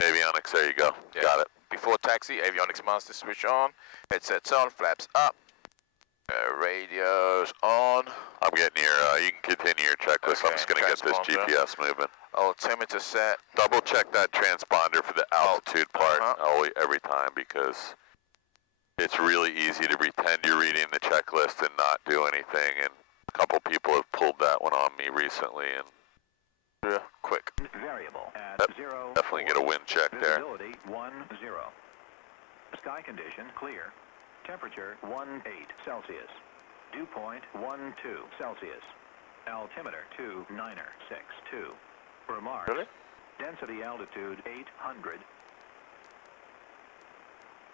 Avionics, there you go. Yeah. Got it. Before taxi, avionics master switch on, headsets on, flaps up, radios on. I'm getting your, you can continue your checklist. Okay, I'm just going to get this GPS moving. Altimeter set. Double check that transponder for the altitude part every time, because it's really easy to pretend you're reading the checklist and not do anything, and a couple people have pulled that one on me recently, and quick. Variable at Definitely get a wind check there. Visibility 10. Sky condition clear. Temperature 18 Celsius. Dew point 12 Celsius. Altimeter 2962. For Mars. Really? Density altitude 800.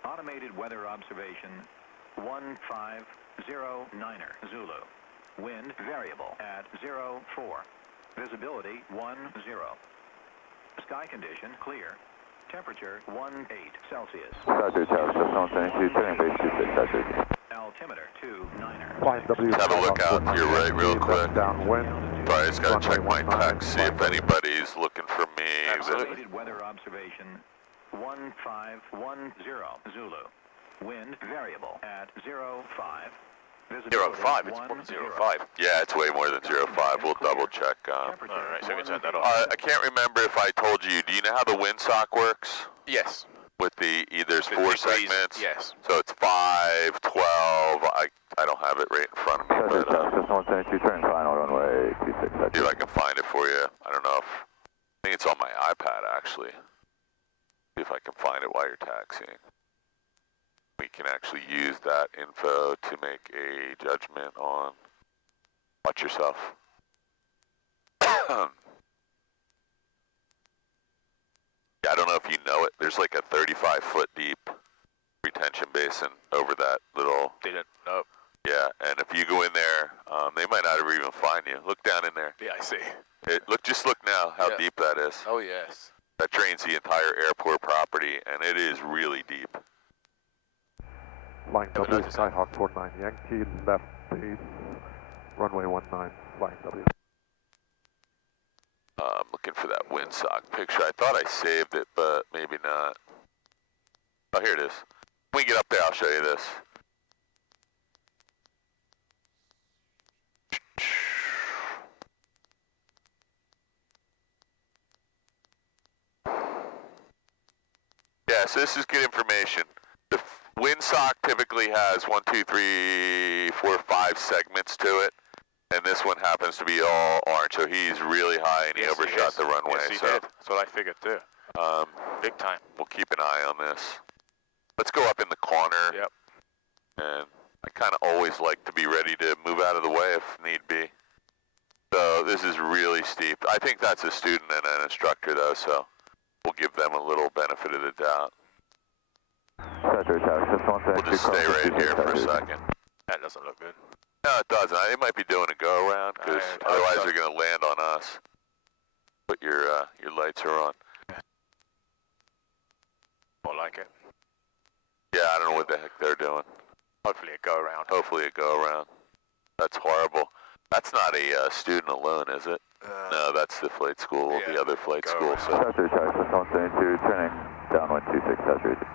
Automated weather observation 1509er Zulu. Wind variable at 04. Visibility 10. Sky condition clear. Temperature 18 Celsius. Altimeter 29er. Have a look out to your right real quick. Sorry, I just gotta check my text, see if anybody's looking for me. Automated weather observation 1510 Zulu. Wind variable at 05. 05, it's more than 05. Yeah, it's way more than 05. We'll double check. Alright, so we can turn that off. I can't remember if I told you, do you know how the windsock works? Yes. With there's 4 segments? Yes. So it's 5, 12, I don't have it right in front of me, but see if I can find it for you. I don't know I think it's on my iPad actually. See if I can find it while you're taxiing. We can actually use that info to make a judgment on. Watch yourself. Yeah, I don't know if you know it. There's like a 35-foot deep retention basin over that little. Didn't know. Yeah, and if you go in there, they might not ever even find you. Look down in there. Yeah, I see. Just look now how deep that is. Oh yes. That drains the entire airport property, and it is really deep. Flying W, Skyhawk 49 Yankee, left base, runway 19, flying W. I'm looking for that windsock picture. I thought I saved it, but maybe not. Oh, here it is. When we get up there, I'll show you this. Yeah, so this is good information. The windsock typically has 1, 2, 3, 4, 5 segments to it, and this one happens to be all orange. So he's really high, and he overshot the runway. Yes, he did. That's what I figured too. Big time. We'll keep an eye on this. Let's go up in the corner. Yep. And I kind of always like to be ready to move out of the way if need be. So this is really steep. I think that's a student and an instructor though, so we'll give them a little benefit of the doubt. We'll just stay right here for a second. That doesn't look good. No, it doesn't. They might be doing a go around because otherwise they're going to land on us. But your lights are on. More like it. Yeah, I don't know what the heck they're doing. Hopefully a go around. Hopefully a go around. That's horrible. That's not a student alone, is it? No, that's the flight school, the other flight school. So.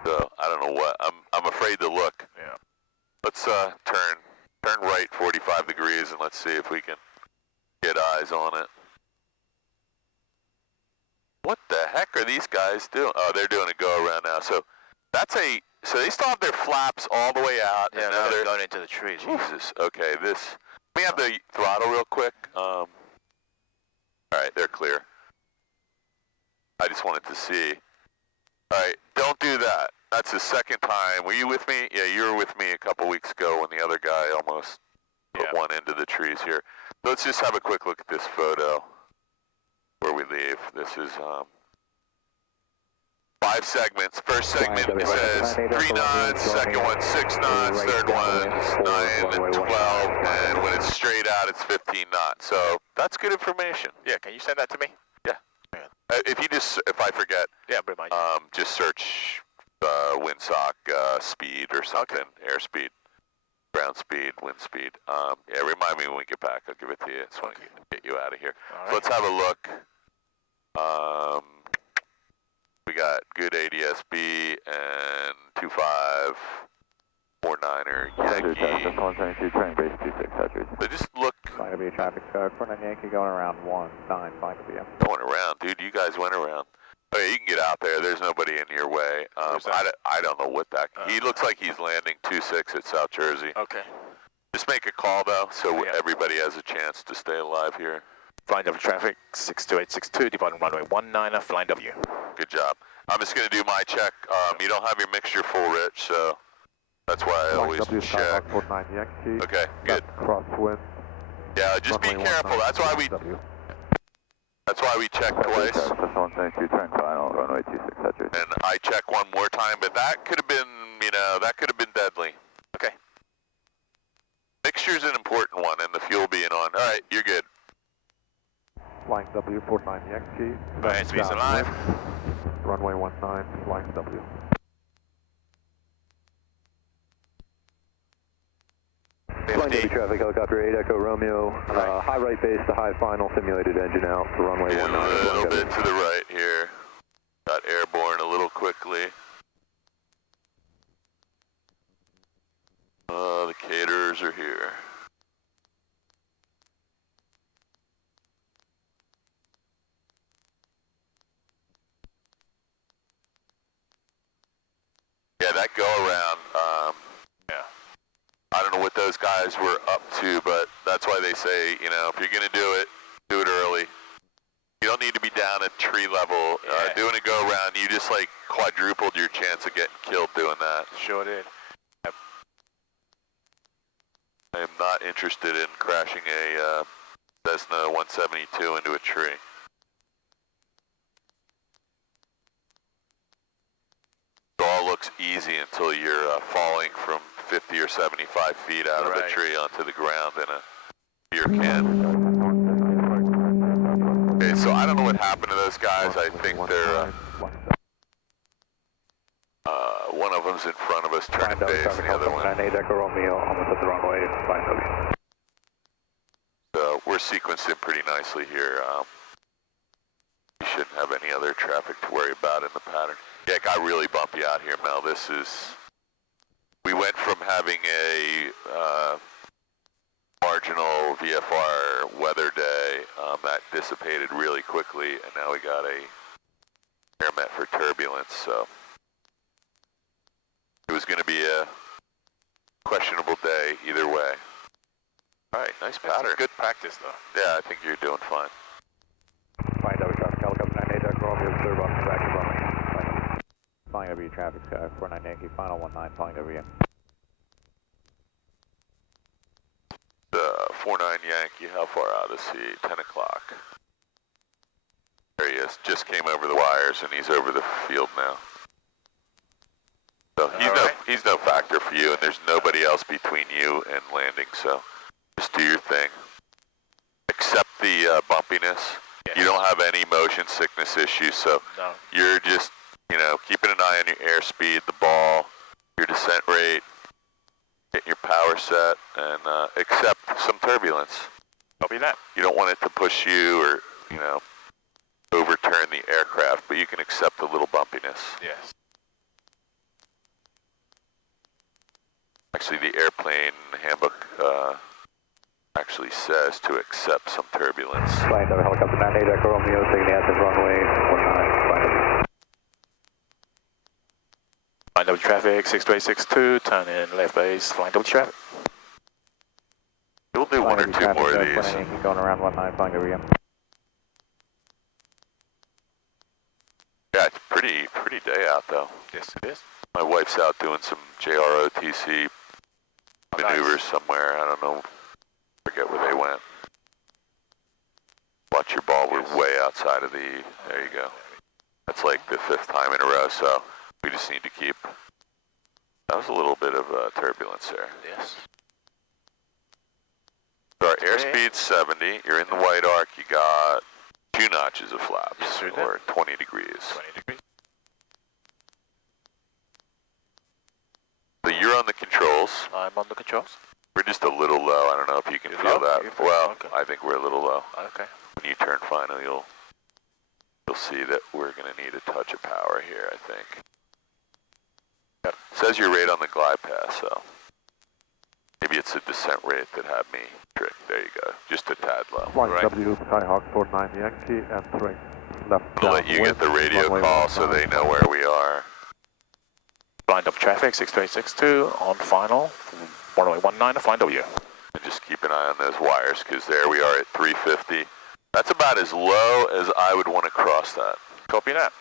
So I don't know what. I'm afraid to look. Yeah. Let's turn right 45 degrees and let's see if we can get eyes on it. What the heck are these guys doing? Oh, they're doing a go around now. So that's so they still have their flaps all the way out. Yeah, and now they're going into the trees. Jesus. Okay, let me have the throttle real quick. All right, they're clear. I just wanted to see. All right, don't do that. That's the second time. Were you with me? Yeah, you were with me a couple weeks ago when the other guy almost put one into the trees here. Let's just have a quick look at this photo where we leave. This is 5 segments. First segment says 3 knots, second one 6 knots, third one is 9, 12, and when it's straight out, it's 15 knots. So that's good information. Yeah, can you send that to me? Yeah. If I forget, remind just search windsock speed or something, airspeed, ground speed, wind speed. Yeah, remind me when we get back. I'll give it to you. Just want to get you out of here. So let's have a look. We got good ADSB and 2549er Yankee. Just 172, turning base 26, Hatcheries. So just look. Flying W traffic, 49 Yankee going around 19, flying W. Going around, dude. You guys went around. Okay, you can get out there. There's nobody in your way. I don't know what that. He looks like he's landing 26 at South Jersey. Okay. Just make a call though, so Yeah. everybody has a chance to stay alive here. Flying W traffic, 62862, departing runway 19, flying W. Good job. I'm just gonna do my check. You don't have your mixture full, Rich, so that's why I always W, check. 49 Yankee. Okay, good. Crosswind. Yeah, just be runway careful. 19, That's why we check twice. Just 172, turn final, runway 26, Hatcheries. And I check one more time, but that could have been, that could have been deadly. Okay. Mixture's an important one, and the fuel being on. All right, you're good. Flying W, 49 Yankee. Flying speed's alive. Runway 19, flying W. Flying W traffic, helicopter 8 Echo Romeo. High right base to high final, simulated engine out to runway 19. A little bit to the right here. Got airborne a little quickly. The caterers are here. Yeah, that go around, Yeah. I don't know what those guys were up to, but that's why they say, if you're going to do it early. You don't need to be down at tree level doing a go around. You just like quadrupled your chance of getting killed doing that. Sure did. Yep. I am not interested in crashing a Cessna 172 into a tree. It all looks easy until you're falling from 50 or 75 feet out of a tree onto the ground in a beer can. Okay, so I don't know what happened to those guys. I think they're one of them's in front of us turning base, and the other one. 98 Echo Romeo, almost at the runway, flying W. So we're sequencing pretty nicely here. You shouldn't have any other traffic to worry about in the pattern. Yeah, it got really bumpy out here, Mel. We went from having a marginal VFR weather day that dissipated really quickly, and now we got a airmet for turbulence, so it was going to be a questionable day either way. All right, nice pattern. Good practice, though. Yeah, I think you're doing fine. Flying W traffic, helicopter 98 Echo Romeo, observe off the back of runway. Flying W traffic, 49 Yankee, final 19, flying W. 49 Yankee, how far out is he? 10 o'clock. There he is. Just came over the wires, and he's over the field now. So he's no factor for you, and there's nobody else between you and landing, so just do your thing. Accept the bumpiness. Yeah. You don't have any motion sickness issues, so you're just, keeping an eye on your airspeed, the ball, your descent rate, get your power set, and accept some turbulence. Copy that. You don't want it to push you or, overturn the aircraft, but you can accept a little bumpiness. Yes. Actually, the airplane handbook actually says to accept some turbulence. Flying W helicopter 98 Echo Romeo, taking the active runway 19, flying W. Flying W traffic, 62862, turn in left base, flying W traffic. We'll do one or two more of these. 49 Yankee going around 19, flying W. Yeah, it's pretty day out though. Yes, it is. My wife's out doing some JROTC maneuvers somewhere. I don't know. Forget where they went. Watch your ball. We're way outside of the. There you go. That's like the 5th time in a row. So we just need to keep. That was a little bit of turbulence there. Yes. So our airspeed's 70. You're in the white arc. You got 2 notches of flaps, Yes, sir, or 20 degrees. 20 degrees. So you're on the controls. I'm on the controls. We're just a little low. I don't know if you can You're feel low? that. You feel- Well, okay. I think we're a little low. Okay. When you turn final, you'll you'll see that we're going to need a touch of power here, I think. Yep. Says your rate on the glide path, so maybe it's the descent rate that had me tricked. There you go, just a tad low. Flight Right. W, Skyhawk 49 Yankee, entering left I'll let you get the radio call so they know where we are. Blind up traffic, 62862 on final, runway 19 to flying W. And just keep an eye on those wires, because there we are at 350. That's about as low as I would want to cross that. Copy that.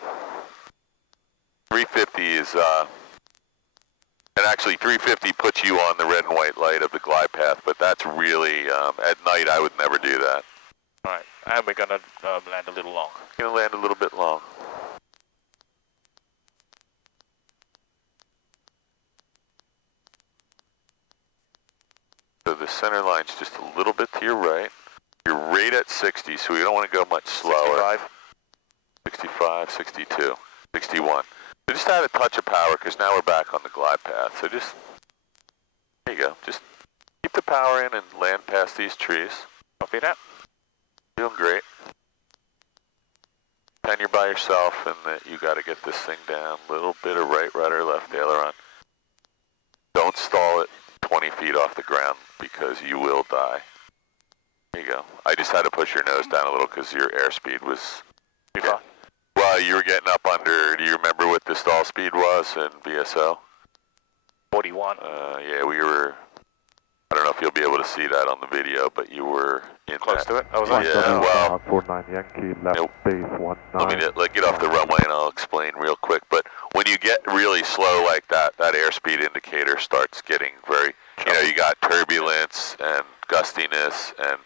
350 is, and actually 350 puts you on the red and white light of the glide path, but that's really, at night I would never do that. Alright, and we're gonna land a little long. Gonna land a little bit long. So the center line's just a little bit to your right. You're right at 60, so we don't want to go much slower. 65, 62, 61. So just add a touch of power, because now we're back on the glide path. So just, there you go. Just keep the power in and land past these trees. Copy that. Doing great. Pretend you're by yourself and that you got to get this thing down. Little bit of right rudder, left aileron. Don't stall it 20 feet off the ground, because you will die. There you go. I just had to push your nose down a little because your airspeed was... Yeah. Well, you were getting up under... Do you remember what the stall speed was in VSO? 41. Yeah, we were... I don't know if you'll be able to see that on the video, but you were in Close to it? I was Flight like, Yeah, W, well... Skyhawk 49 Yankee, left Nope. base 19. Let get off the runway and I'll explain real quick. But when you get really slow like that, that airspeed indicator starts getting very... You know, you got turbulence and gustiness, and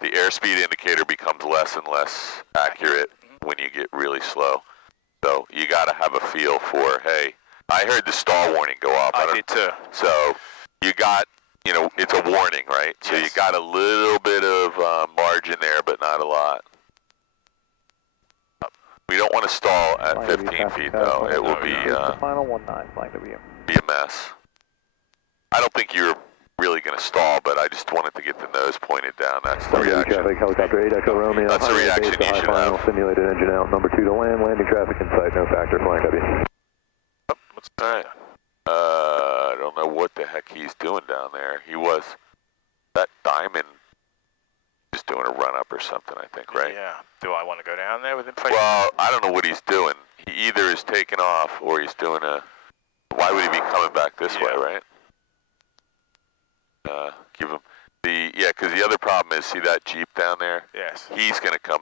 the airspeed indicator becomes less and less accurate when you get really slow. So you got to have a feel for, hey, I heard the stall warning go off. I did too. So you got, you know, it's a warning, right? So Yes. you got a little bit of margin there, but not a lot. We don't want to stall at 15 feet, though. It will be Final 19, flying W. be a mess. I don't think you're really going to stall, but I just wanted to get the nose pointed down. That's the reaction. Traffic, helicopter 8 Echo Romeo. That's the reaction you should final, have. simulated engine out. Number 2 to land, landing traffic in sight, no factor, flying W. All right. I don't know what the heck he's doing down there. He was, that diamond, just doing a run-up or something, I think, right? Yeah. Do I want to go down there with inflation? Well, I don't know what he's doing. He either is taking off or he's doing a, why would he be coming back this way, right? Give him the, yeah, because the other problem is, see that Jeep down there? Yes. He's going to come,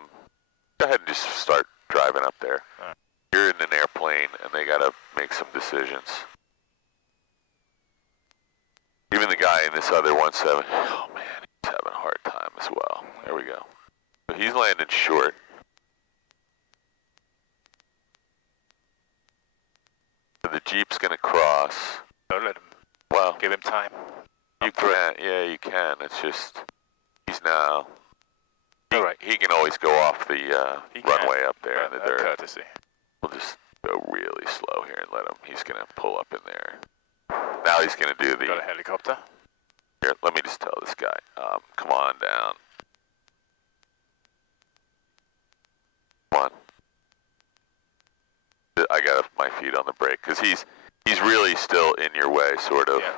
go ahead and just start driving up there. All right. You're in an airplane and they got to make some decisions. Even the guy in this other 17, oh man, he's having a hard time as well. There we go. So he's landing short. So the Jeep's going to cross. Don't let him. Well, Give him time. you can, yeah, you can. It's just, he's now, All right. he can always go off the He can. runway up there in the dirt. Courtesy. We'll just go really slow here and let him, he's going to pull up in there. Now he's going to do the, Got a helicopter. here, let me just tell this guy, come on down. Come on. I got my feet on the brake, because he's really still in your way, sort of. Yeah.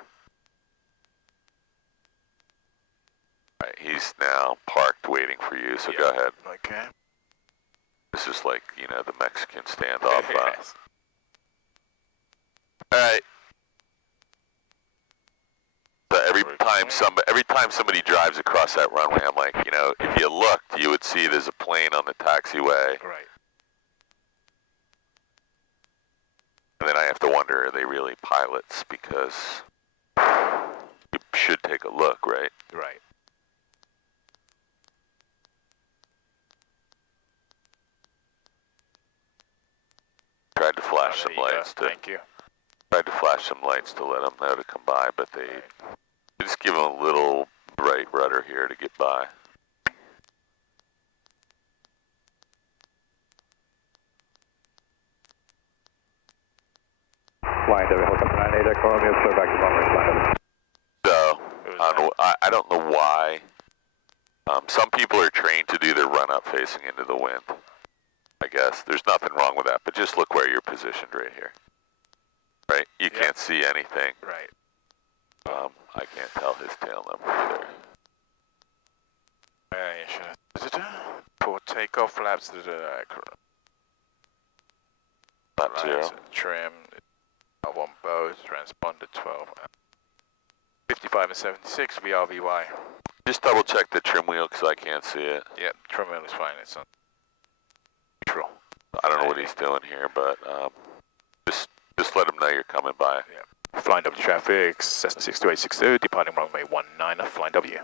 Right, he's now parked waiting for you, so go ahead. Okay. This is like, you know, the Mexican standoff. Yes. All right. So every time somebody drives across that runway, I'm like, you know, if you looked, you would see there's a plane on the taxiway. Right. And then I have to wonder, are they really pilots? Because you should take a look, right? Right. Tried to flash some There you go. lights to Thank you. tried to flash some lights to let them know to come by, but they just give them a little bright rudder here to get by. Flying W, helicopter 98 Echo Romeo, clear back to runway, flying W. So I don't know why. Some people are trained to do their run up facing into the wind. I guess. There's nothing wrong with that, but just look where you're positioned right here. Right? You can't see anything. Right. I can't tell his tail number either. For takeoff flaps, Flap 0. Trim, on both, transponder 12. 55 and 76, VRVY. Just double check the trim wheel because I can't see it. Yep, trim wheel is fine, it's on neutral. I don't know what he's doing here, but just let him know you're coming by. Yeah. Flying W traffic, Cessna 62862, departing runway 19, flying W.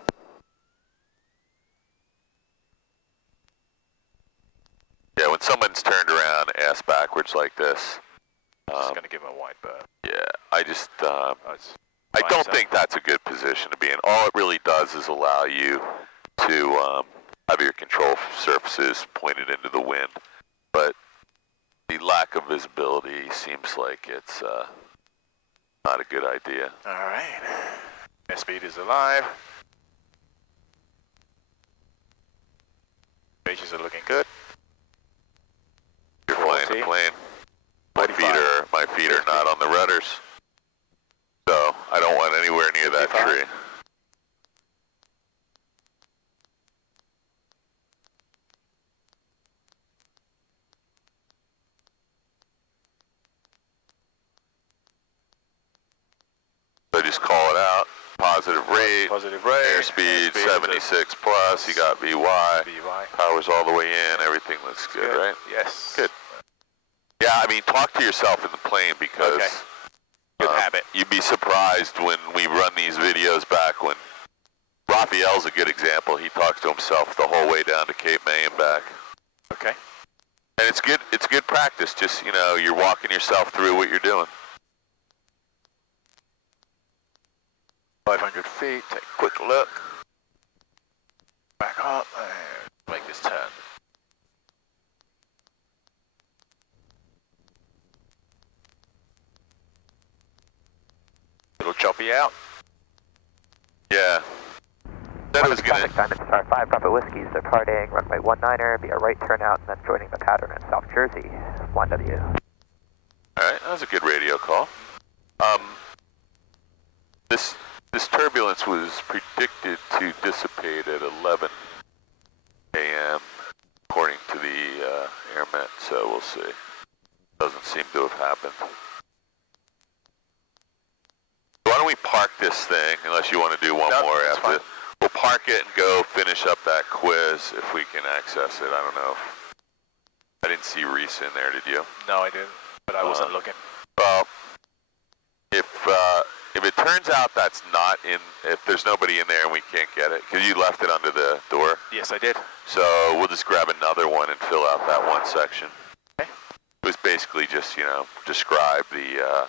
Yeah, when someone's turned around, ass backwards like this. Just going to give him a wide berth. Yeah, I just, I don't think that's a good position to be in. All it really does is allow you to have your control surfaces pointed into the wind, but the lack of visibility seems like it's not a good idea. All right. Airspeed is alive. Pages are looking good. You're flying the plane. My feet are not on the rudders, so I don't want anywhere near that tree. So just call it out. Positive rate. Airspeed 76 plus. You got VY. Power's all the way in. Everything looks good, right? Yes. Good. Yeah, I mean, talk to yourself in the plane because good habit. You'd be surprised when we run these videos back when Raphael's a good example. He talks to himself the whole way down to Cape May and back. Okay. And it's good practice. Just, you know, you're walking yourself through what you're doing. 500 feet, take a quick look. Back up and make this turn. Little choppy out. Yeah. That was gonna. Diamond Star 5, Bravo Whiskey's departing runway 19er, be a right turnout and then joining the pattern in South Jersey, 1W. Alright, that was a good radio call. This turbulence was predicted to dissipate at 11 a.m. according to the airmet, so we'll see. Doesn't seem to have happened. Why don't we park this thing, unless you want to do one more after. Fine. We'll park it and go finish up that quiz if we can access it. I don't know. I didn't see Reese in there, did you? No, I didn't, but I wasn't looking. Well, if it turns out that's not in, if there's nobody in there and we can't get it, because you left it under the door. Yes, I did. So we'll just grab another one and fill out that one section. Okay. It was basically just, you know, describe the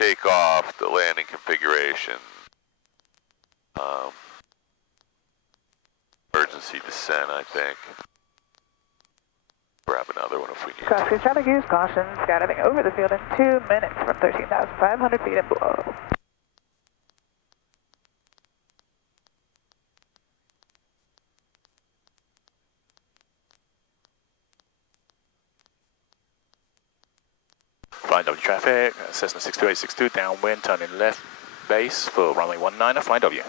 takeoff, the landing configuration, emergency descent, I think. Grab another one if we need Cross traffic use caution, skydiving over the field in 2 minutes from 13,500 feet and below. Flying W traffic, Cessna 62862, downwind, turning left base for runway 19, flying W.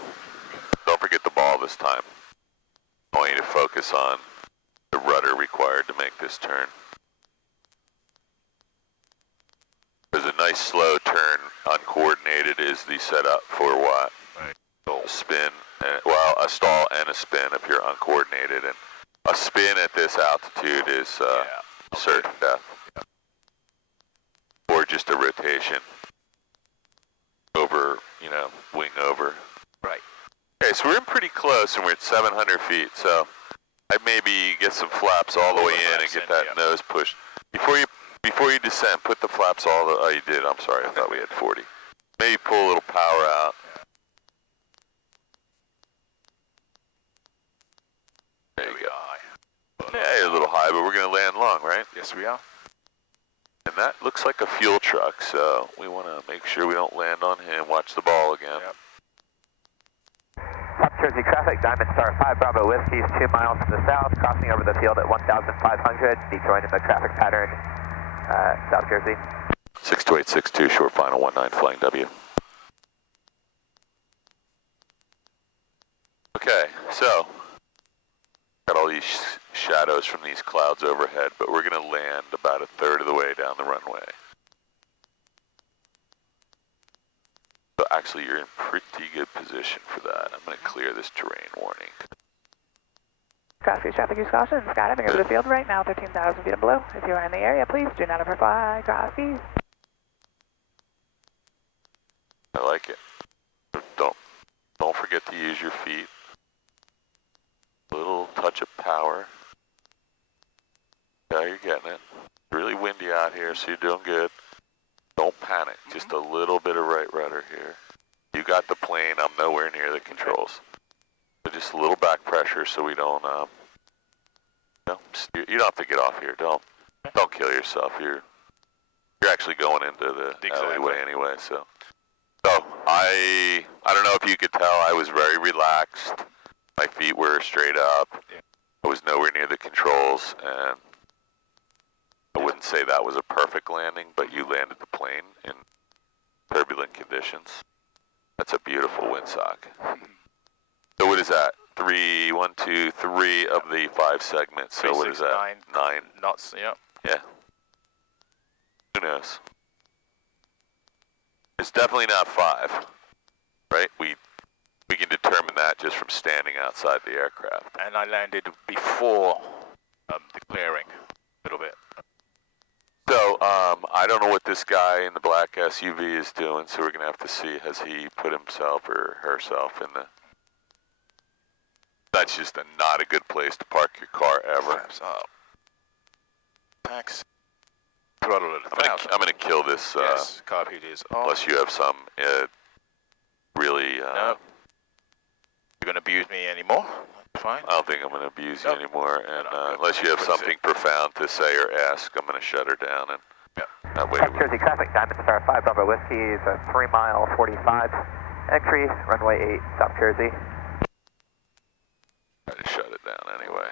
Don't forget the ball this time. I want you to focus on the rudder required to make this turn. There's a nice slow turn, uncoordinated is the setup for what? Right. A spin, well, a stall and a spin if you're uncoordinated, and a spin at this altitude is certain death. Or just a rotation over, you know, wing over. Right. Okay, so we're in pretty close and we're at 700 feet, so I'd maybe get some flaps all the way in and get that nose pushed. Before you descend, put the flaps all the, oh you did, I'm sorry, I thought we had 40. Maybe pull a little power out. There you go. Yeah, you're a little high, but we're going to land long, right? Yes, we are. And that looks like a fuel truck, so we want to make sure we don't land on him. Watch the ball again. Yep. South Jersey traffic, Diamond Star 5 Bravo Whiskey is 2 miles to the south, crossing over the field at 1,500, dejoining the traffic pattern, South Jersey. 62862, short final 19, flying W. Okay, so, got all these shadows from these clouds overhead, but we're going to land about a third of the way down the runway. So actually, you're in pretty good position for that. I'm going to clear this terrain warning. Crossfield traffic use caution, skydiving over the field right now, 13,000 feet and below. If you are in the area, please do not overfly. Crossfield. I like it. Don't forget to use your feet. A little touch of power. Yeah, you're getting it. It's really windy out here, so you're doing good. Don't panic. Just a little bit of right rudder here. You got the plane. I'm nowhere near the controls. So just a little back pressure, so we don't. You don't have to get off here. Don't kill yourself. You're actually going into the alleyway anyway. So I don't know if you could tell. I was very relaxed. My feet were straight up. I was nowhere near the controls, and I wouldn't say that was a perfect landing, but you landed the plane in turbulent conditions. That's a beautiful windsock. So what is that? 1, 2, 3 of the 5 segments. So what is that? 9 knots. Yeah. Yeah. Who knows? It's definitely not 5, right? We can determine that just from standing outside the aircraft. And I landed before the clearing a little bit. So, I don't know what this guy in the black SUV is doing, so we're going to have to see, has he put himself or herself in the... That's just not a good place to park your car ever. Flaps up. Tax. Throttle at 1,000. I'm going to kill this, yes, carb heat is off. unless you have some really... No. You're going to abuse me anymore? Fine. I don't think I'm going to abuse you anymore, and unless you have something profound to say or ask, I'm going to shut her down, and that way... South Jersey traffic, Diamond Star 5 Bravo Whiskey is a 3 mile 45 entry, runway 8, South Jersey. Try to shut it down anyway.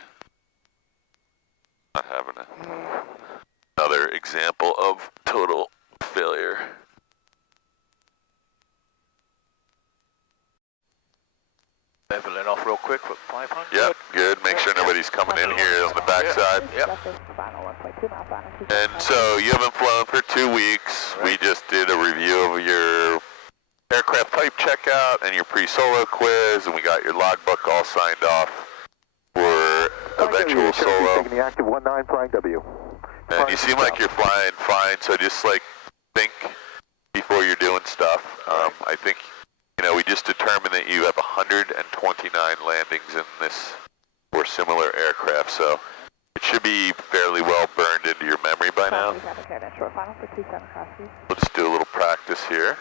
Not having another example of total failure. Leveling off real quick for 500. Yep, good. Make sure nobody's coming in here on the backside. Yep. And so you haven't flown for 2 weeks. We just did a review of your aircraft type checkout and your pre-solo quiz, and we got your logbook all signed off for eventual solo. Taking the active 19, flying W. And you seem like you're flying fine, so just like think before you're doing stuff. I think, we just determined that you have 129 landings in this or similar aircraft, so it should be fairly well burned into your memory by now. We'll just do a little practice here.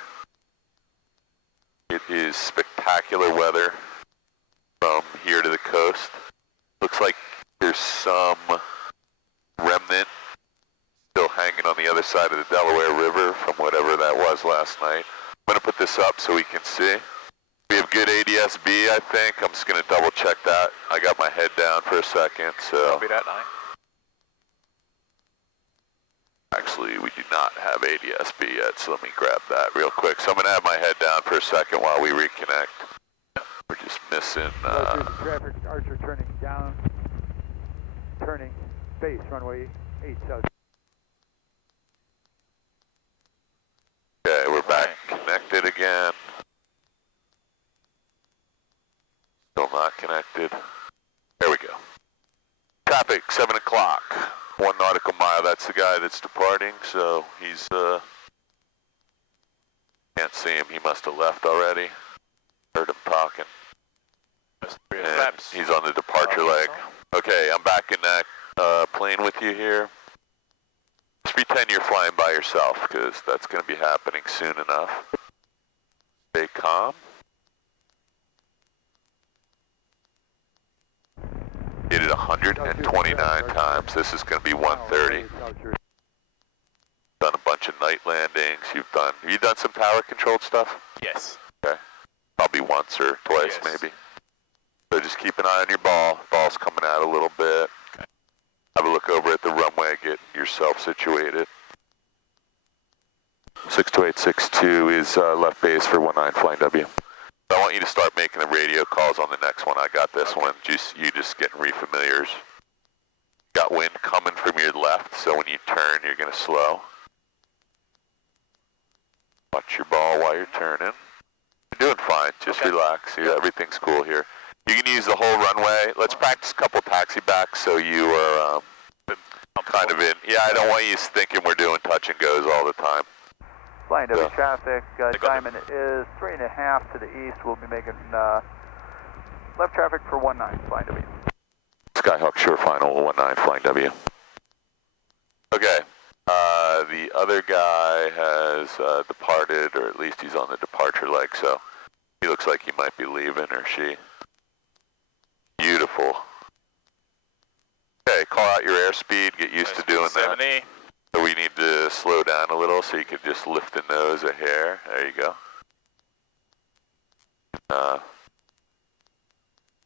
It is spectacular weather from here to the coast. Looks like there's some remnant still hanging on the other side of the Delaware River from whatever that was last night. I'm going to put this up so we can see. We have good ADS-B, I think. I'm just going to double check that. I got my head down for a second, so... Copy that, 9. Actually, we do not have ADS-B yet, so let me grab that real quick. So I'm going to have my head down for a second while we reconnect. We're just missing... Traffic, Archer turning down, turning, base, runway 8, south. Okay, we're back connected again. Still not connected. There we go. Traffic, 7 o'clock. 1 nautical mile, that's the guy that's departing, so he's, can't see him, he must have left already. Heard him talking. And he's on the departure leg. Okay, I'm back in that plane with you here. Just pretend you're flying by yourself, because that's going to be happening soon enough. Stay calm. Did it 129 times. This is going to be 130. Done a bunch of night landings. Have you done some tower controlled stuff? Yes. Okay. Probably once or twice, Yes. maybe. just keep an eye on your ball. Ball's coming out a little bit. Okay. Have a look over at the runway, get yourself situated. 62862 is left base for 19 flying W. I want you to start making the radio calls on the next one. I got this one. You just getting refamiliars. Got wind coming from your left, so when you turn, you're going to slow. Watch your ball while you're turning. You're doing fine. Just relax. Yeah, everything's cool here. You can use the whole runway. Let's practice a couple taxi backs so you are kind of in. Yeah, I don't want you thinking we're doing touch and goes all the time. Flying W traffic, Diamond is 3.5 to the east. We'll be making left traffic for 19, flying W. Skyhawk short final 19 flying W. Okay, the other guy has departed, or at least he's on the departure leg, so he looks like he might be leaving, or she. Beautiful. Okay, call out your airspeed, get used to doing 70. that. So we need to slow down a little so you could just lift the nose a hair. There you go.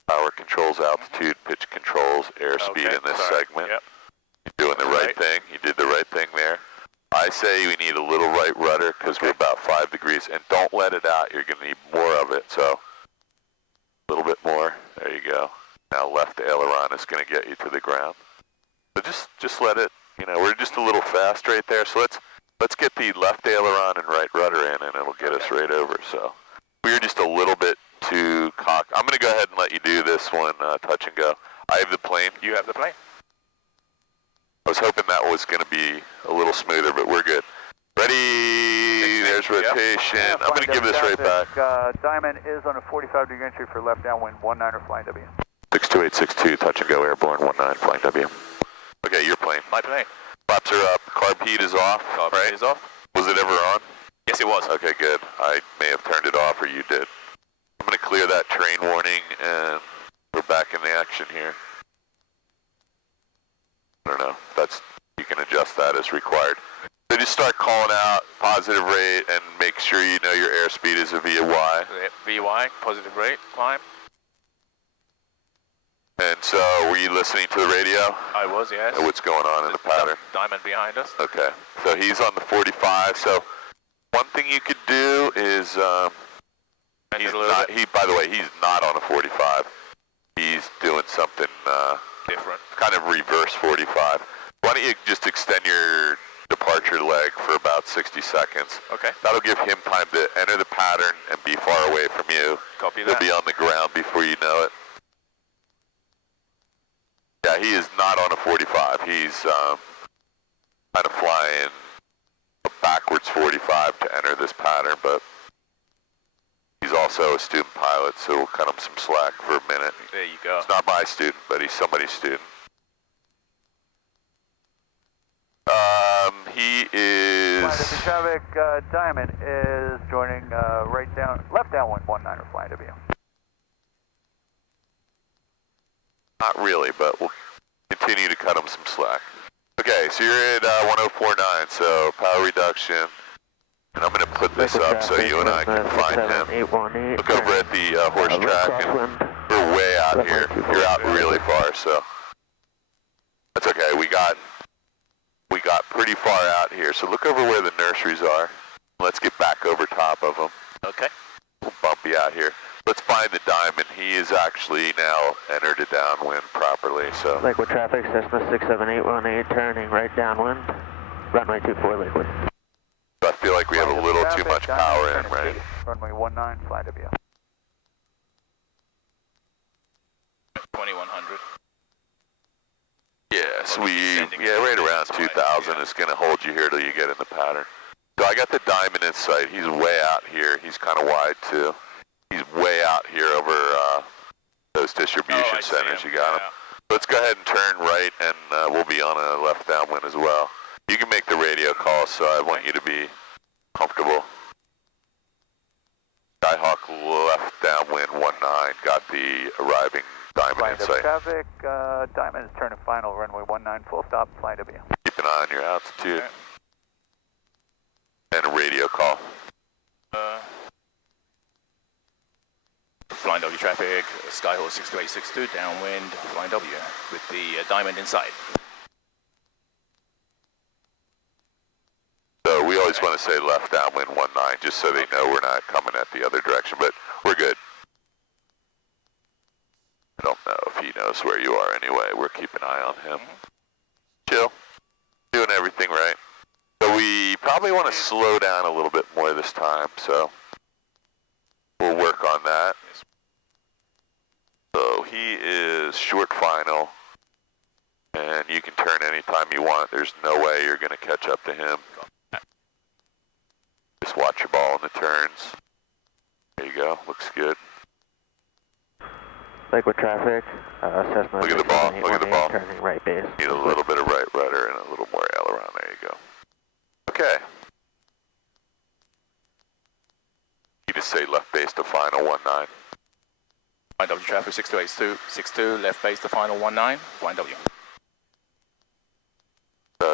Power controls, altitude, pitch controls, airspeed in this segment. Yep. You're doing the right thing. You did the right thing there. I say we need a little right rudder because we're about 5 degrees, and don't let it out. You're going to need more of it, so a little bit more. There you go. Now left aileron is going to get you to the ground. So just let it. You know, we're just a little fast right there, so let's get the left aileron and right rudder in, and it'll get us right over. So we're just a little bit too cocked. I'm going to go ahead and let you do this one, touch and go. I have the plane. You have the plane. I was hoping that was going to be a little smoother, but we're good. Ready? There's rotation. Yeah, I'm going to give this right back. Diamond is on a 45-degree entry for left downwind, 19 flying W. 62862, touch and go airborne, 19 flying W. Okay, your plane. My plane. Flaps are up. Carb heat is off, Carb right? heat is off. Was it ever on? Yes, it was. Okay, good. I may have turned it off, or you did. I'm going to clear that terrain warning, and we're back in the action here. I don't know. You can adjust that as required. So just start calling out positive rate and make sure you know your airspeed is a VY. VY, positive rate, climb. And so, were you listening to the radio? I was, yes. What's going on in the pattern? Diamond behind us. Okay. So he's on the 45. So one thing you could do is he's not. By the way, he's not on a 45. He's doing something different. Kind of reverse 45. Why don't you just extend your departure leg for about 60 seconds? Okay. That'll give him time to enter the pattern and be far away from you. Copy that. He'll be on the ground before you know it. Yeah, he is not on a 45. He's kind of flying a backwards 45 to enter this pattern, but he's also a student pilot, so we'll cut him some slack for a minute. There you go. He's not my student, but he's somebody's student. He is... Flying traffic, Diamond is joining left downwind, 19 flying W. Not really, but we'll continue to cut him some slack. Okay, so you're at 1049, so power reduction. And I'm going to put this up so you and I can find him. Look over at the horse track, and we're way out here. You're out really far, so that's okay. We got pretty far out here, so look over where the nurseries are. Let's get back over top of them. Okay. We'll bump you out here. Let's find the Diamond. He is actually now entered a downwind properly, so. Lakewood traffic, Cessna 67818, turning right downwind, runway 24 Lakewood. I feel like we have a little too much power in, right? Runway 19, fly W. 2100. Yes, right around 2000 is going to hold you here till you get in the pattern. So I got the Diamond in sight. He's way out here. He's kind of wide too. He's way out here over those distribution centers. You got him. Let's go ahead and turn right, and we'll be on a left downwind as well. You can make the radio call, so I want you to be comfortable. Skyhawk left downwind 19, got the arriving Diamond in sight. Traffic, Diamond is turning final, runway 19, full stop, fly W. Keep an eye on your altitude. And a radio call. Flying Flying W traffic, Skyhawk 62862, downwind, Flying W, with the diamond inside. So we always want to say left downwind 19, just so they know we're not coming at the other direction, but we're good. I don't know if he knows where you are anyway. We're keeping an eye on him. Chill. Doing everything right. So we probably want to slow down a little bit more this time, so we'll work on that. So he is short final, and you can turn anytime you want. There's no way you're going to catch up to him. Just watch your ball in the turns. There you go. Looks good. Liquid traffic, Cessna. Look at the ball. Look at the ball. Turning right base. Need a little bit of right rudder and a little more aileron. There you go. Okay. You just say left base to final 19. Flying W traffic 62862, left base to final 19, Flying W.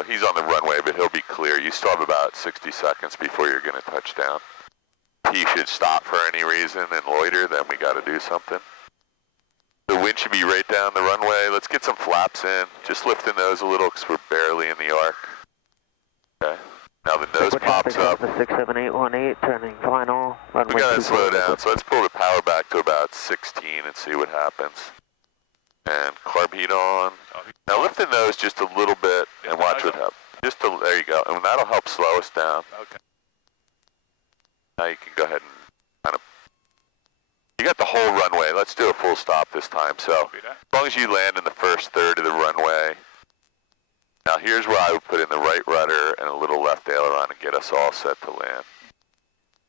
He's on the runway, but he'll be clear. You still have about 60 seconds before you're going to touch down. If he should stop for any reason and loiter, then we got to do something. The wind should be right down the runway. Let's get some flaps in. Just lifting those a little because we're barely in the arc. Okay. Now the nose pops up. The 67818, turning final. Runway We got to slow down, so let's pull the power back to about 16 and see what happens. And carb heat on. Now lift the nose just a little bit and watch what happens. There you go, and that'll help slow us down. Okay. Now you can go ahead and kind of, you got the whole runway. Let's do a full stop this time. So as long as you land in the first third of the runway. Now here's where I would put in the right rudder and a little left aileron and get us all set to land.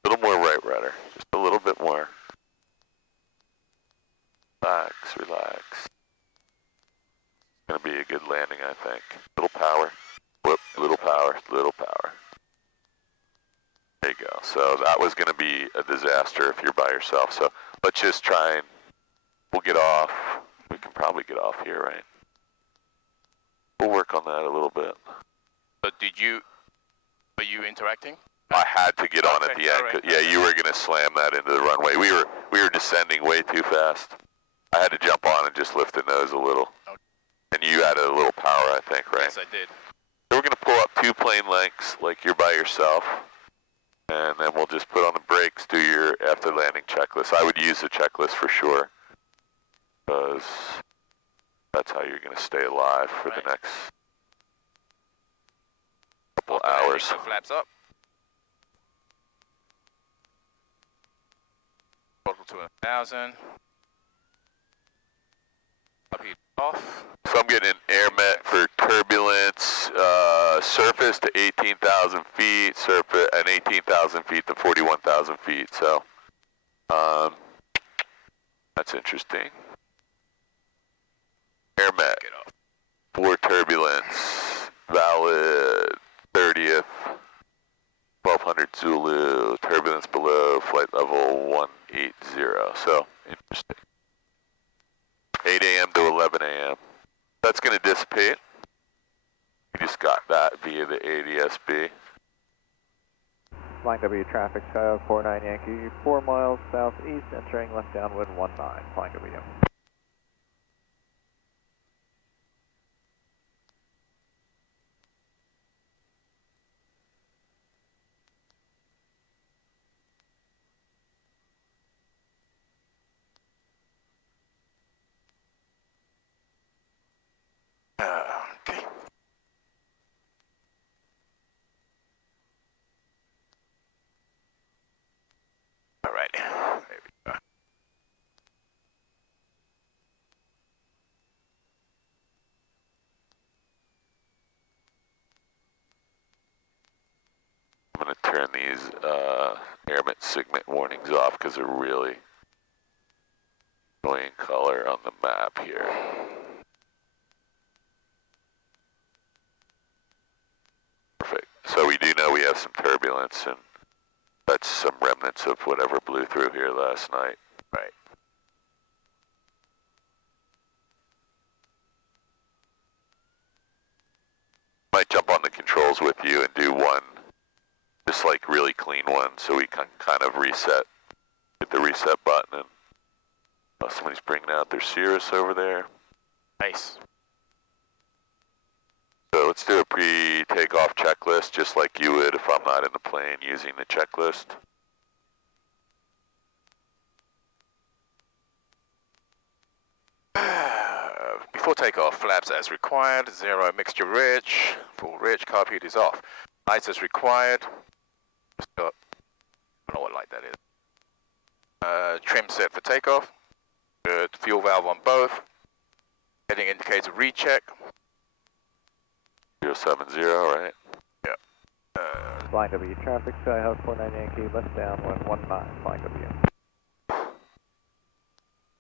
A little more right rudder, just a little bit more. Relax, relax. It's going to be a good landing, I think. Little power. Whoop, little power, little power. There you go. So that was going to be a disaster if you're by yourself. So let's just try and we'll get off. We can probably get off here, right? We'll work on that a little bit. But were you interacting? I had to get on at the end. Right. Yeah, you were going to slam that into the runway. We were descending way too fast. I had to jump on and just lift the nose a little. Okay. And you added a little power, I think, right? Yes, I did. So we're going to pull up 2 plane lengths like you're by yourself. And then we'll just put on the brakes, do your after landing checklist. I would use the checklist for sure. Because that's how you're going to stay alive for the next couple hours. So flaps up. Throttle to 1,000. Up heat off. So I'm getting an airmet for turbulence, surface to 18,000 feet, surface and 18,000 feet to 41,000 feet. So that's interesting. Airmet for turbulence, valid 30th, 1200 Zulu, turbulence below flight level 180. So interesting. 8 a.m. to 11 a.m. That's going to dissipate. We just got that via the ADSB. Flying W traffic, Skyhawk 49 Yankee, 4 miles southeast, entering left downwind 19, flying W. Okay. All right. There we go. I'm going to turn these airmet segment warnings off because they're really annoying color on the map here. Perfect. So we do know we have some turbulence, and that's some remnants of whatever blew through here last night. Right. Might jump on the controls with you and do one, just like really clean one, so we can kind of reset, hit the reset button and Oh, somebody's bringing out their Cirrus over there. Nice. So let's do a pre-takeoff checklist, just like you would if I'm not in the plane using the checklist. Before takeoff, flaps as required, 0 mixture rich, full rich, carb heat is off. Lights as required. Stop. I don't know what light that is. Trim set for takeoff. Good. Fuel valve on both. Heading indicator recheck. 070, right? Yep. Flying W, traffic, Skyhawk 49 Yankee, left downwind 19, flying W.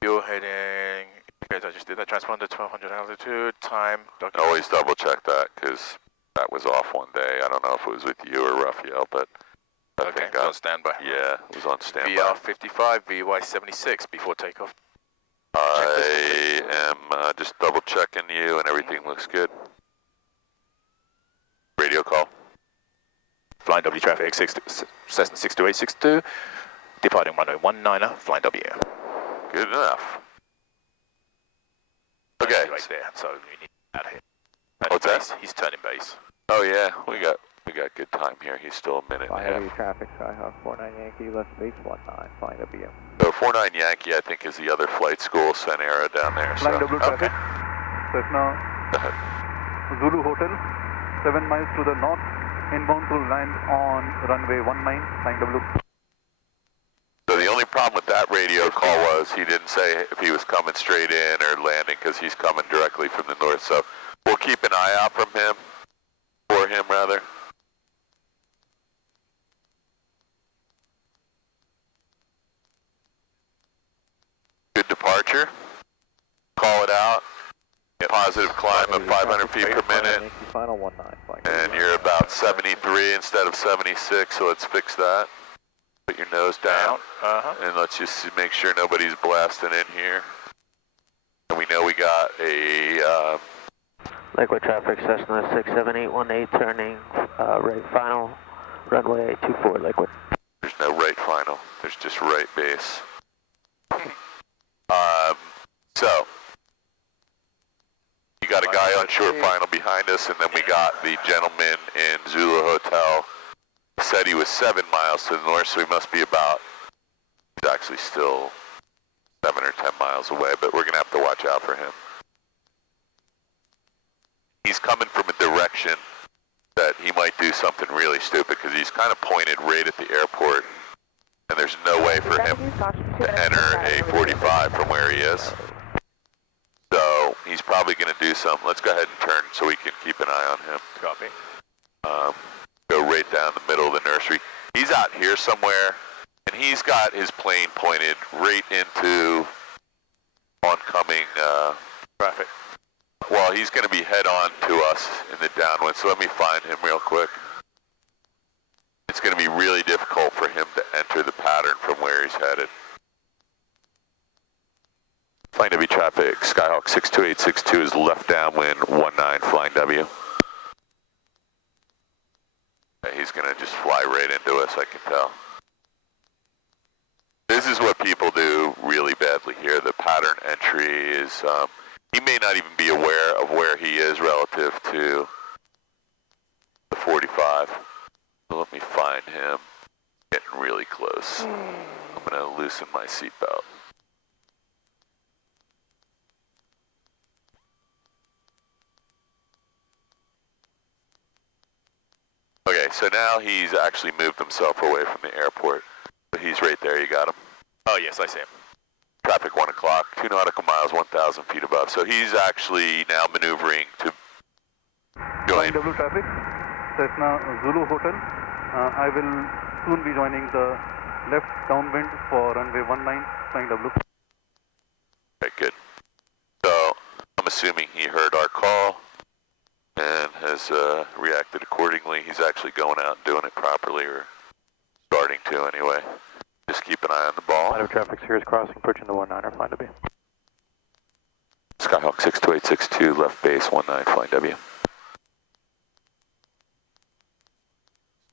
Fuel heading, indicator, I just did that, transponder 1200 altitude, time, document. Always double check that, because that was off one day. I don't know if it was with you or Raphael, but I Okay, think it's on standby. yeah, it was on standby. VR 55, VY 76 before takeoff. I am just double checking you and everything looks good. Radio call. Flying W traffic, Cessna 62862, departing runway 19er, flying W. Good enough. Okay. Right there, so we need out here. What's that? He's turning base. Oh yeah, we got good time here. He's still a minute and a Flying W, half. traffic, Skyhawk 49 Yankee, left base 19, flying W. So 49 Yankee, I think, is the other flight school, Sierra down there. Flying So. W traffic, Cessna Go ahead. Zulu Hotel, 7 miles to the north, inbound to land on runway 19, flying W. So the only problem with that radio call was he didn't say if he was coming straight in or landing, because he's coming directly from the north. So we'll keep an eye out for him rather. Good departure. Call it out. Positive climb of 500 feet per minute. Final 19, flying And you're about 73 instead of 76, so let's fix that. Put your nose down. And let's just make sure nobody's blasting in here. And we know we got a Lakewood traffic, Cessna 67818, turning right final, runway 24, Lakewood. there's no right final. There's just right base. So you got a guy on short final behind us, and then we got the gentleman in Zulu Hotel. Said he was 7 miles to the north, so he must be about, he's actually still 7 or 10 miles away, but we're going to have to watch out for him. He's coming from a direction that he might do something really stupid, because he's kind of pointed right at the airport, and there's no way for him to enter a 45 from where he is. So he's probably going to do something. Let's go ahead and turn so we can keep an eye on him. Copy. Go right down the middle of the nursery. He's out here somewhere, and he's got his plane pointed right into oncoming Traffic. well, he's going to be head on to us in the downwind, so let me find him real quick. It's going to be really difficult for him to enter the pattern from where he's headed. Flying W traffic, Skyhawk 62862 is left downwind 19, flying W. He's going to just fly right into us, I can tell. This is what people do really badly here. The pattern entry is, he may not even be aware of where he is relative to the 45. So let me find him. Getting really close. I'm going to loosen my seatbelt. Okay, so now he's actually moved himself away from the airport. But he's right there, you got him. Oh yes, I see him. Traffic 1 o'clock, 2 nautical miles, 1,000 feet above. So he's actually now maneuvering to join. W traffic, Cessna Zulu Hotel. I will soon be joining the left downwind for runway 19, flying W. Okay, good. So I'm assuming he heard our call and has reacted accordingly. He's actually going out and doing it properly, or starting to anyway. Just keep an eye on the ball. Line of traffic, Cirrus crossing, approaching the 19er, flying W. Skyhawk 62862, left base 19, flying W.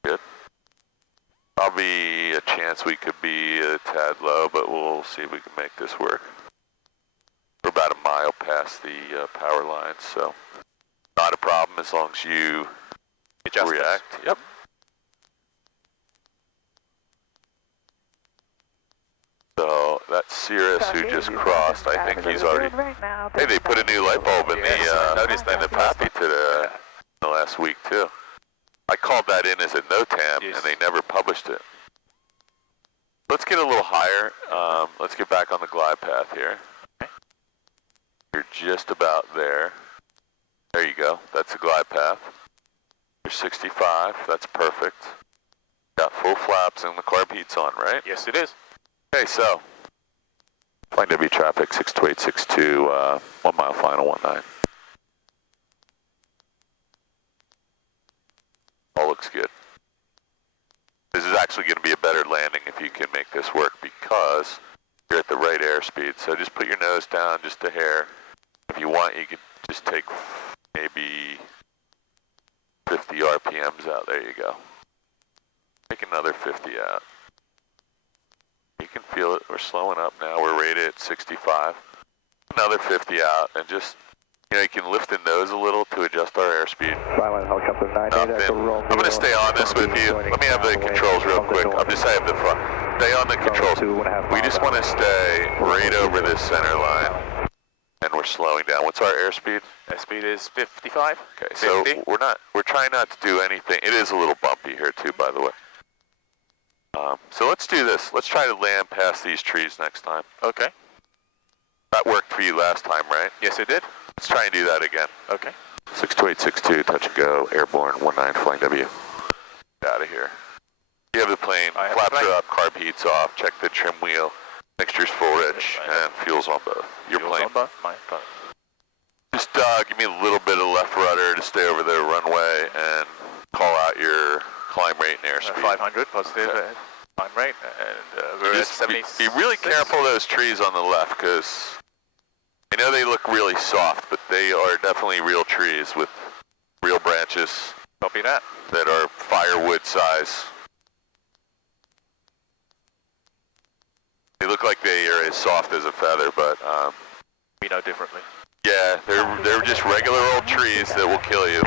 Good. Probably a chance we could be a tad low, but we'll see if we can make this work. out past the power lines, so not a problem as long as you Adjust react. Yep. So that's Cirrus who just crossed. I think he's already. Hey, they put a new light bulb in the pasty to the last week too. I called that in as a NOTAM, and they never published it. Let's get a little higher. Let's get back on the glide path here. You're just about there. There you go. That's the glide path. You're 65. That's perfect. Got full flaps and the carb heat's on, right? Yes, it is. Okay, so flying W traffic 62862, 1 mile final 19. All looks good. This is actually going to be a better landing if you can make this work because you're at the right airspeed. So just put your nose down just a hair. If you want, you could just take maybe 50 RPMs out. There you go. Take another 50 out. You can feel it. We're slowing up now. We're rated at 65. Another 50 out, and just, you know, you can lift the nose a little to adjust our airspeed. Helicopter 9, I'm going to stay on this with you. Let me have the controls real quick. I'm just having the fun. Stay on the controls. We just want to stay right over this center line, and we're slowing down. What's our airspeed? Airspeed is 55. Okay, so 50. we're trying not to do anything. It is a little bumpy here too, by the way. So let's do this. Let's try to land past these trees next time. Okay. That worked for you last time, right? Yes, it did. Let's try and do that again. Okay. 62862, touch and go, airborne, 19 flying W. Get out of here. You have the plane, flaps are up, carb heat's off, check the trim wheel, mixture's full rich, and fuel's on both. Your plane. On both? My plane. Just give me a little bit of left rudder to stay over the runway and call out your climb rate and airspeed. 500 positive climb rate, and we're at 76. Be really careful of those trees on the left, because I know they look really soft, but they are definitely real trees with real branches. Copy that. That are firewood size. They look like they are as soft as a feather, but we know differently. Yeah, they're just regular old trees that will kill you.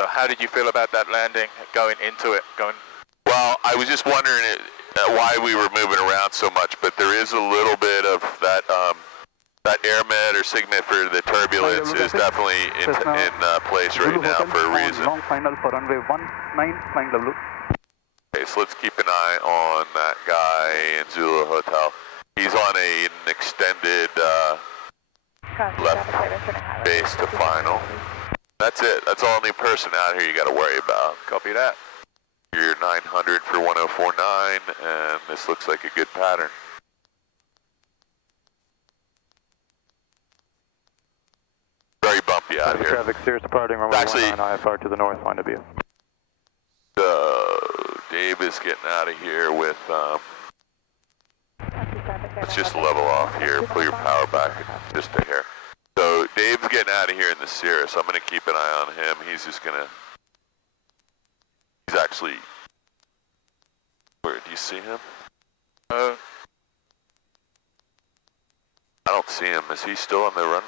So how did you feel about that landing, going into it, Well, I was just wondering why we were moving around so much, but there is a little bit of that airmet or signet for the turbulence is definitely in place right now for a reason. Long final for runway 19, flying W. Okay, so let's keep an eye on that guy in Zulu Hotel. He's on an extended left base to final. That's it. That's all new person out here you got to worry about. Copy that. You're 900 for 1049, and this looks like a good pattern. Very bumpy out here. Traffic, Cirrus departing runway 19 IFR to the north, flying W. So Dave is getting out of here with. Let's just level off here. Pull your power back just a hair. So Dave's getting out of here in the Cirrus. I'm going to keep an eye on him. He's just going to. He's actually. Where do you see him? I don't see him. Is he still on the run?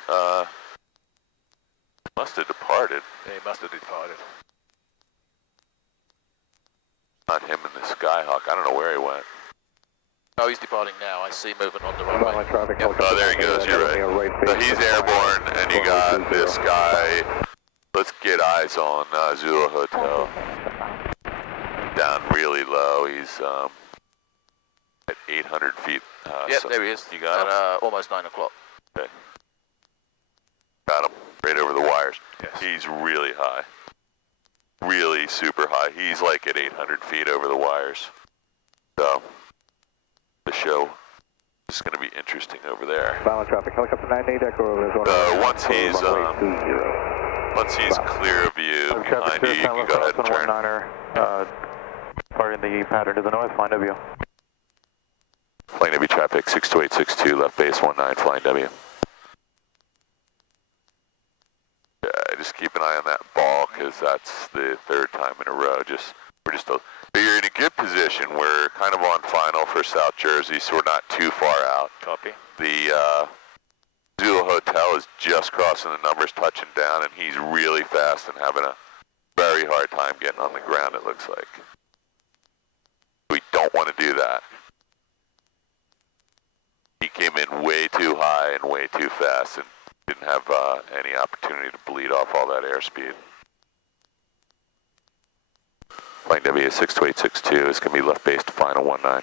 Must have departed. Yeah, he must have departed. Not him in the Skyhawk. I don't know where he went. Oh, he's departing now. I see moving on the runway. Yep. Oh, there he goes. You're right. So he's airborne, and you got this guy. Let's get eyes on Zulu Hotel. Down really low. He's at 800 feet. Yep, so there he is. You got him? Almost 9 o'clock. Okay. Got him. Right over the wires. Yes. He's really high. Really super high. He's like at 800 feet over the wires. So, the show is going to be interesting over there. Balance traffic, helicopter 98, Echo is once he's clear of you, behind you, you can go ahead and turn. 19er, departing the pattern to the north, flying W. Flying W traffic 62862, left base 19, flying W. Yeah, just keep an eye on that ball, because that's the third time in a row. You're in a good position. We're kind of on final for South Jersey, so we're not too far out. Copy. The Zulu Hotel is just crossing the numbers, touching down, and he's really fast and having a very hard time getting on the ground, it looks like. We don't want to do that. He came in way too high and way too fast and didn't have any opportunity to bleed off all that airspeed. Flight WA62862 is going to be left base to final 19.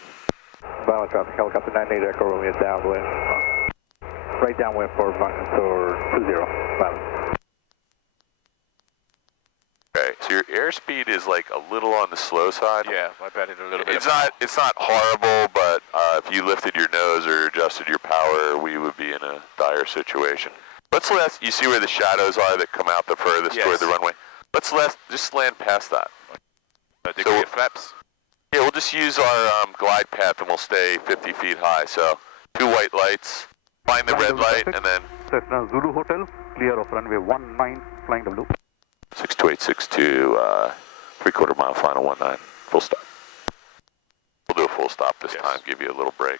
Violent traffic, helicopter 98 Echo Romeo downwind. Right downwind for 20. Violent. Okay, so your airspeed is like a little on the slow side. Yeah, I bet it a little bit. It's not horrible, but if you lifted your nose or adjusted your power, we would be in a dire situation. You see where the shadows are that come out the furthest toward the runway? Just land past that. Degree of flaps? Yeah, we'll just use our glide path and we'll stay 50 feet high. So 2 white lights, find the red light, and then... Cessna Zulu Hotel, clear of runway 19, flying W. 62862, 3/4 mile, final 19, full stop. We'll do a full stop this time, give you a little break.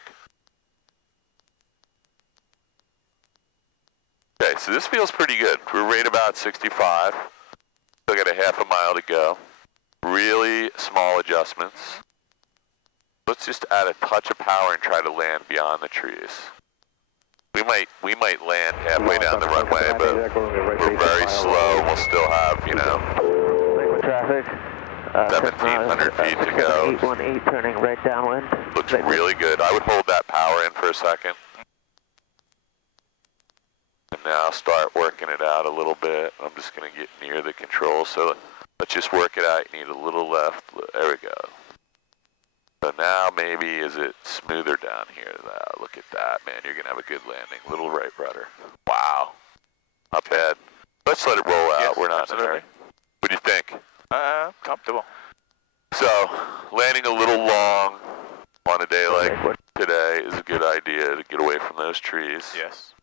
Okay, so this feels pretty good. We're right about 65. Still got a half a mile to go. Really small adjustments. Let's just add a touch of power and try to land beyond the trees. We might land halfway down the runway, but we're very slow. We'll still have, you know, Liquid traffic. 1,700 feet to go. 818 turning right downwind. Looks really good. I would hold that power in for a second. And now start working it out a little bit. I'm just going to get near the controls. So let's just work it out. You need a little left. There we go. So now maybe is it smoother down here? Look at that, man. You're going to have a good landing. Little right rudder. Wow. Not bad. Let's let it roll out. Yes, we're not absolutely. in a hurry. What do you think? Comfortable. So landing a little long on a day like today is a good idea to get away from those trees. Yes.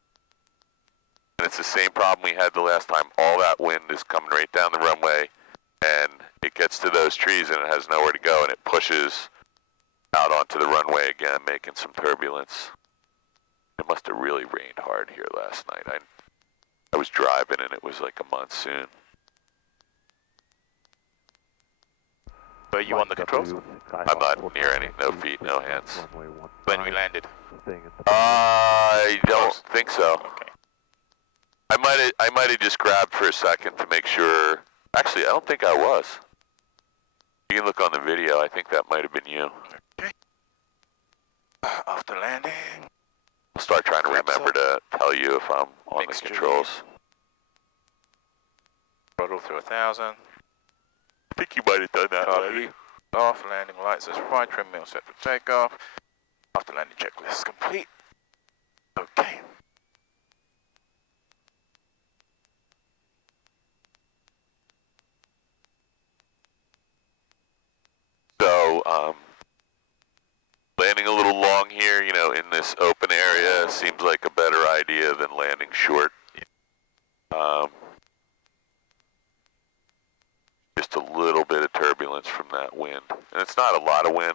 And it's the same problem we had the last time. All that wind is coming right down the runway, and it gets to those trees and it has nowhere to go, and it pushes out onto the runway again, making some turbulence. It must have really rained hard here last night. I was driving and it was like a monsoon. Were you on the controls? I'm not near any, no feet, no hands. When we landed? I don't think so. Okay. I might have just grabbed for a second to make sure. Actually, I don't think I was. You can look on the video. I think that might have been you. Okay. After landing. I'll start trying to remember to tell you if I'm on the controls. Throttle through 1,000. I think you might have done that already. Off, landing lights as required, trim wheel set for takeoff. After landing checklist complete. Okay. So, landing a little long here, you know, in this open area seems like a better idea than landing short. Just a little bit of turbulence from that wind. And it's not a lot of wind.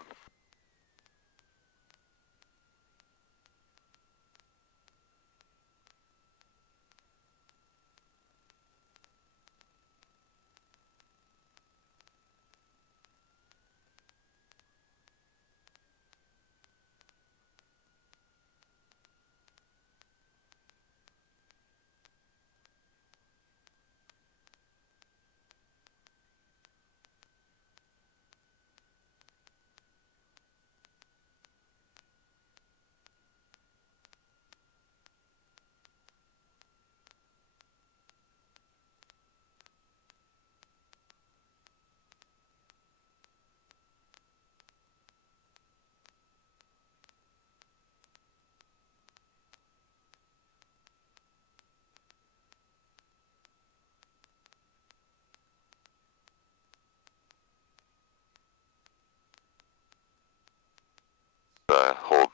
The whole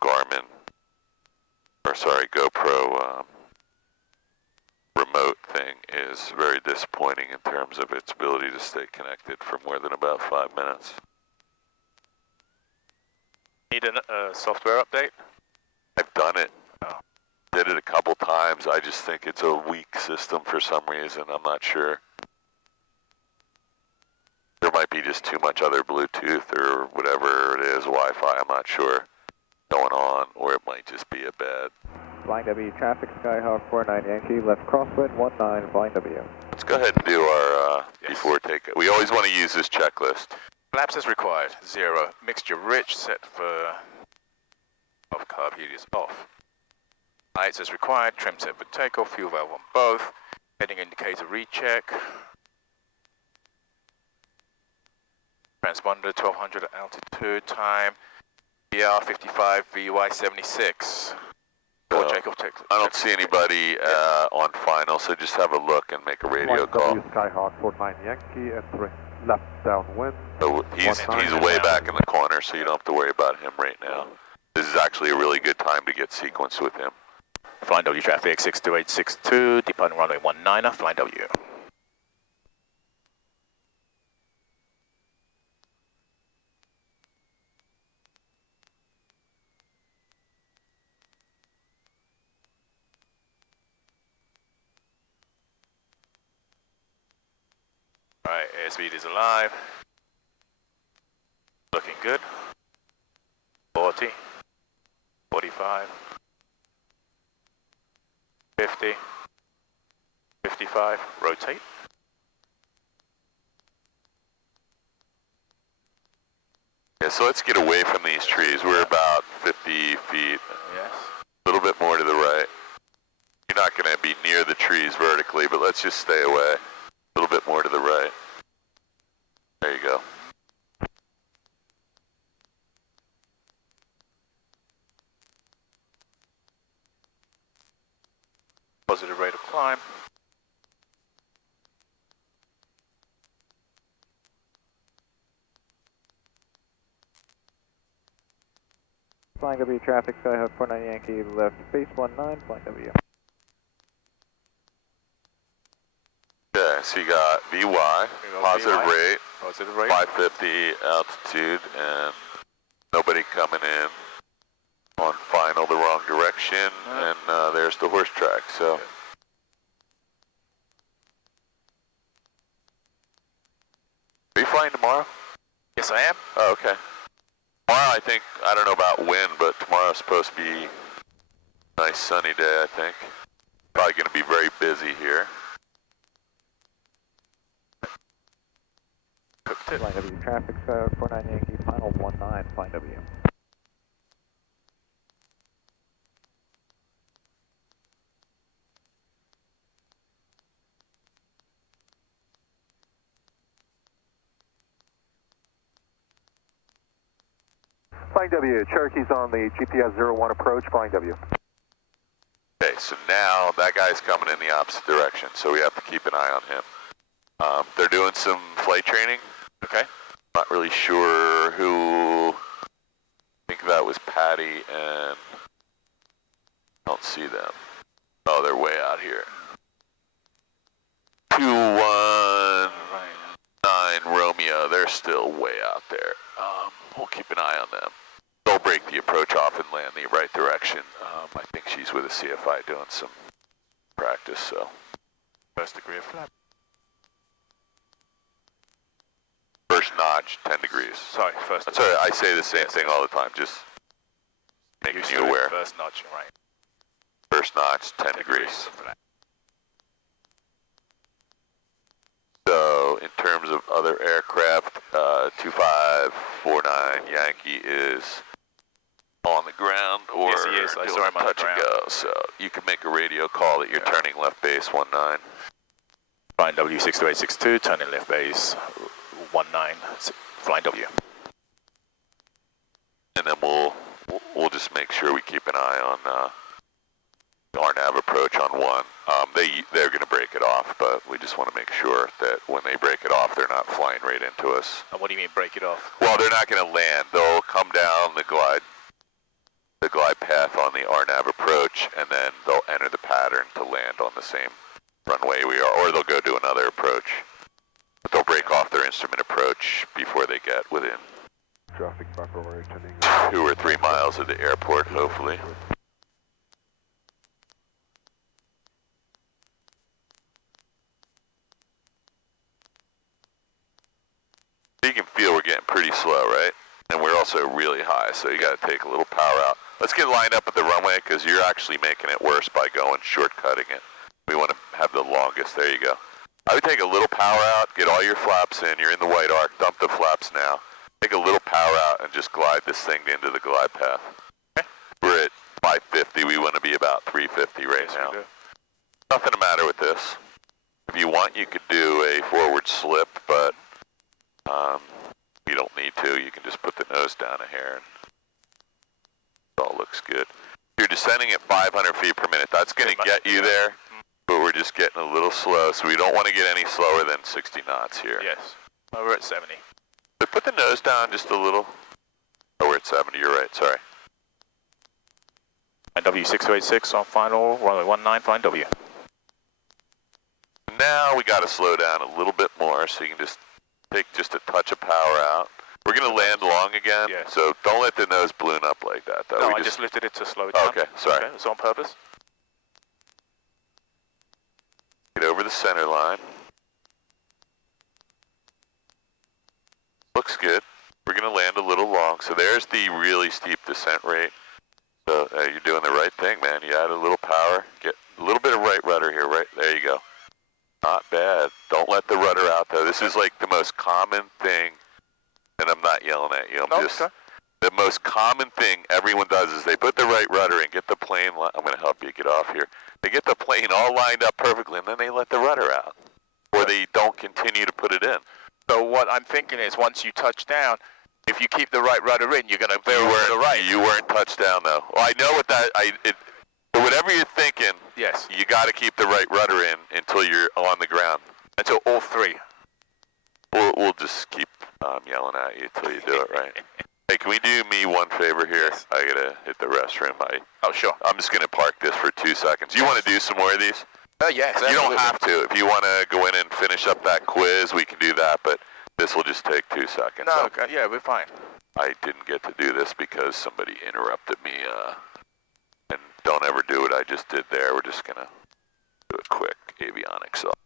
GoPro remote thing is very disappointing in terms of its ability to stay connected for more than about 5 minutes. Need a software update? I've done it. Oh. did it a couple times. I just think it's a weak system for some reason. I'm not sure. There might be just too much other Bluetooth or whatever it is, Wi-Fi, I'm not sure, going on, or it might just be a bad. Flying W, traffic, Skyhawk 49 Yankee, left crosswind 19, flying W. Let's go ahead and do our, before take it. We always want to use this checklist. Flaps as required, 0. Mixture rich, set for off, carb heat is off. Lights as required, trim set for takeoff, fuel valve on both. Heading indicator recheck. Transponder 1200 at altitude, time VR 55, VY 76. I don't see anybody on final, so just have a look and make a radio call. Skyhawk 49 Yankee, entering left downwind. So he's way back in the corner, so you don't have to worry about him right now. This is actually a really good time to get sequenced with him. Flying W traffic 62862, departing runway 19er, flying W. Alright, airspeed is alive. Looking good. 40, 45, 50, 55, rotate. Yeah, so let's get away from these trees. We're about 50 feet. Yes. A little bit more to the right. You're not going to be near the trees vertically, but let's just stay away. A little bit more to the right. There you go. Positive rate of climb. Flying W traffic, Skyhawk 49 Yankee, left base 19, flying W. Okay, so you got VY, positive rate, 550 altitude, and nobody coming in on final the wrong direction, and there's the horse track, so. Are you flying tomorrow? Yes, I am. Oh, okay. Tomorrow, I don't know about wind, but tomorrow's supposed to be a nice sunny day, I think. Probably going to be very busy here. Flying W traffic, 49 Yankee, final 19, flying W. Flying W, Cherokee's on the GPS 01 approach, flying W. Okay, so now that guy's coming in the opposite direction, so we have to keep an eye on him. They're doing some flight training. Okay. Not really sure who. I think that was Patty, and I don't see them. Oh, they're way out here. 219 Romeo, they're still way out there. We'll keep an eye on them. They'll break the approach off and land the right direction. I think she's with a CFI doing some practice, so. First degree of flap. First notch, 10 degrees. Sorry, first. That's all right, I say the same thing all the time, just making you aware. First notch, right. First notch, 10 degrees. So, in terms of other aircraft, 2549 Yankee is on the ground or yes, he is. I saw him on touch the ground. and go. So, you can make a radio call that you're turning left base 19. Flying W62862, turning left base 19, flying W. And then we'll just make sure we keep an eye on our nav approach on 1. They're going to break it off, but we just want to make sure that when they break it off, they're not flying right into us. And what do you mean break it off? Well, they're not going to land. They'll come down the glide path on the RNAV approach, and then they'll enter the pattern to land on the same runway we are, or they'll go do another approach. But they'll break off their instrument approach before they get within Traffic back over 2 or 3 miles of the airport, hopefully. getting pretty slow, right? And we're also really high, so you got to take a little power out. Let's get lined up at the runway because you're actually making it worse by going shortcutting it. We want to have the longest. There you go. I would take a little power out, get all your flaps in. You're in the white arc. Dump the flaps now. Take a little power out and just glide this thing into the glide path. Okay. We're at 550. We want to be about 350 right now. Nothing the matter with this. If you want, you could do a forward slip, but you don't need to. You can just put the nose down a hair and it all looks good. You're descending at 500 feet per minute. That's going to get you there, but we're just getting a little slow, so we don't want to get any slower than 60 knots here. Yes. Oh, we're at 70. But put the nose down just a little. Oh, we're at 70. You're right. Sorry. W6286 on final, runway 19, flying W. Now we got to slow down a little bit more, so you can just take just a touch of power out. We're going to land long again, so don't let the nose balloon up like that, though. No, I just lifted it to slow it down. Okay, sorry. Okay, it's on purpose. Get over the center line. Looks good. We're going to land a little long, so there's the really steep descent rate. So you're doing the right thing, man. You add a little power, get a little bit of right rudder here, right there you go. Not bad. Don't let the rudder out, though. This is like the most common thing, and I'm not yelling at you. The most common thing everyone does is they put the right rudder in, get the plane, I'm going to help you get off here. They get the plane all lined up perfectly, and then they let the rudder out, or they don't continue to put it in. So what I'm thinking is once you touch down, if you keep the right rudder in, you're going to veer to the right. You weren't touched down, though. Well, I know what that, but whatever you're thinking, yes, you got to keep the right rudder in until you're on the ground. Until all three. We'll just keep yelling at you until you do it right. Hey, can we do me one favor here? Yes. I got to hit the restroom. Oh, sure. I'm just going to park this for 2 seconds. You want to do some more of these? Yes. You don't have to. If you want to go in and finish up that quiz, we can do that, but this will just take 2 seconds. No, okay. Yeah, we're fine. I didn't get to do this because somebody interrupted me, and don't ever do what I just did there. We're just going to do a quick avionics off.